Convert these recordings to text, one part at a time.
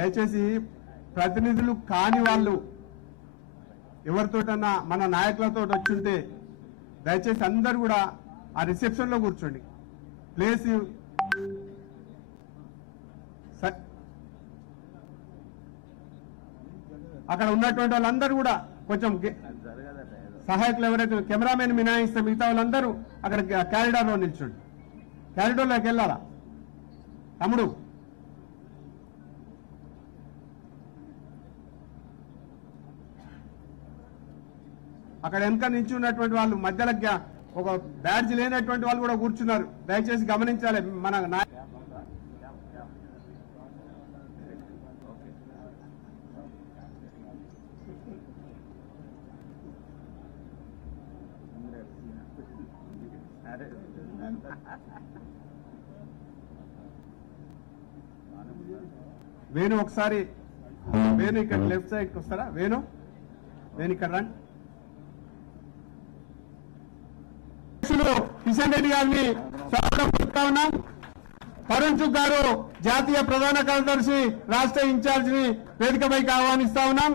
దయచేసి ప్రతినిధులు కాని వాళ్ళు ఎవరితోటన్నా మన నాయకులతో వచ్చుంటే దయచేసి అందరు కూడా ఆ రిసెప్షన్లో కూర్చోండి. ప్లేస్ అక్కడ ఉన్నటువంటి వాళ్ళందరూ కూడా కొంచెం సహాయకులు ఎవరైతే కెమెరామెన్ మినాయిస్తే మిగతా వాళ్ళందరూ అక్కడ క్యారిడార్లో నిల్చోండి. క్యారిడార్లోకి వెళ్ళాలా? తమ్ముడు అక్కడ వెనక నుంచి ఉన్నటువంటి వాళ్ళు మధ్యలో ఒక బ్యాడ్జ్ లేనటువంటి వాళ్ళు కూడా కూర్చున్నారు. దయచేసి గమనించాలి మన వేణు ఒకసారి వేణు ఇక్కడ లెఫ్ట్ సైడ్కి వస్తారా? వేణు నేను ఇక్కడ రండి. కిషన్ రెడ్డి గారిని స్వాగతం పలుకుతా ఉన్నాం. తరుణ్ చుక్ గారు జాతీయ ప్రధాన కార్యదర్శి రాష్ట్ర ఇన్ఛార్జిని వేదికపైకి ఆహ్వానిస్తా ఉన్నాం.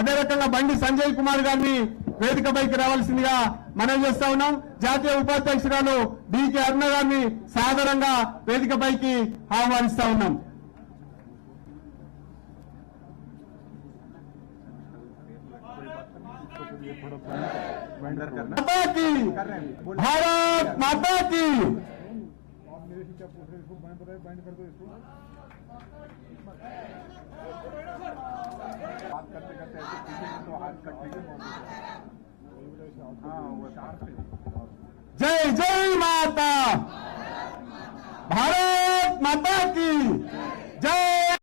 అదే రకంగా బండి సంజయ్ కుమార్ గారిని వేదికపైకి రావాల్సిందిగా మనవి చేస్తా ఉన్నాం. జాతీయ ఉపాధ్యక్షురాలు డికే అరుణ గారిని సాధారణంగా వేదికపైకి ఆహ్వానిస్తా ఉన్నాం. माता की भारत माता की जय जय माता। भारत माता की